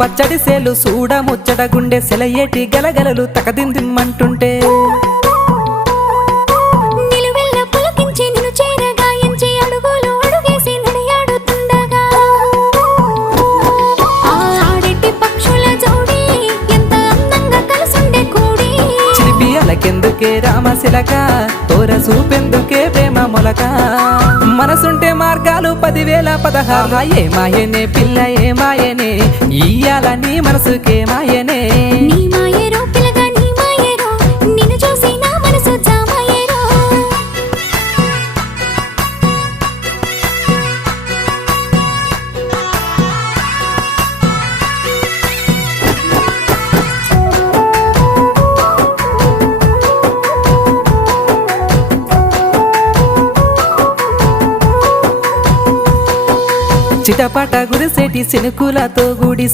పచ్చడి సేలు సూడ ముచ్చట గుండె సెలయేటి గలగలలు తకదిందిమ్మంటుంటే నిలువెల్ల పులకించి నిన్ను చేరగాయించి అడుగులు అడుగేసి నడియాడుతుండగా ఆడెట్టి పక్షుల జోడి ఎంత అందంగా కలుసుండే కూడి చిలిపియలకెందుకే రామశిలక తోర చూపెందుకే ప్రేమ మొలక మనసుంటే మార్గాలు 10,016 ఏమాయనే పిల్ల ఏమాయనే ఇయ్యాల నీ మనసుకే మాయనే నీ మాయేరో పిల్లగా నీ మాయేరో నిన్ను చూసి నా మనసు జామాయేరో చిటపట గురిసేటి సినుకులతో గుడి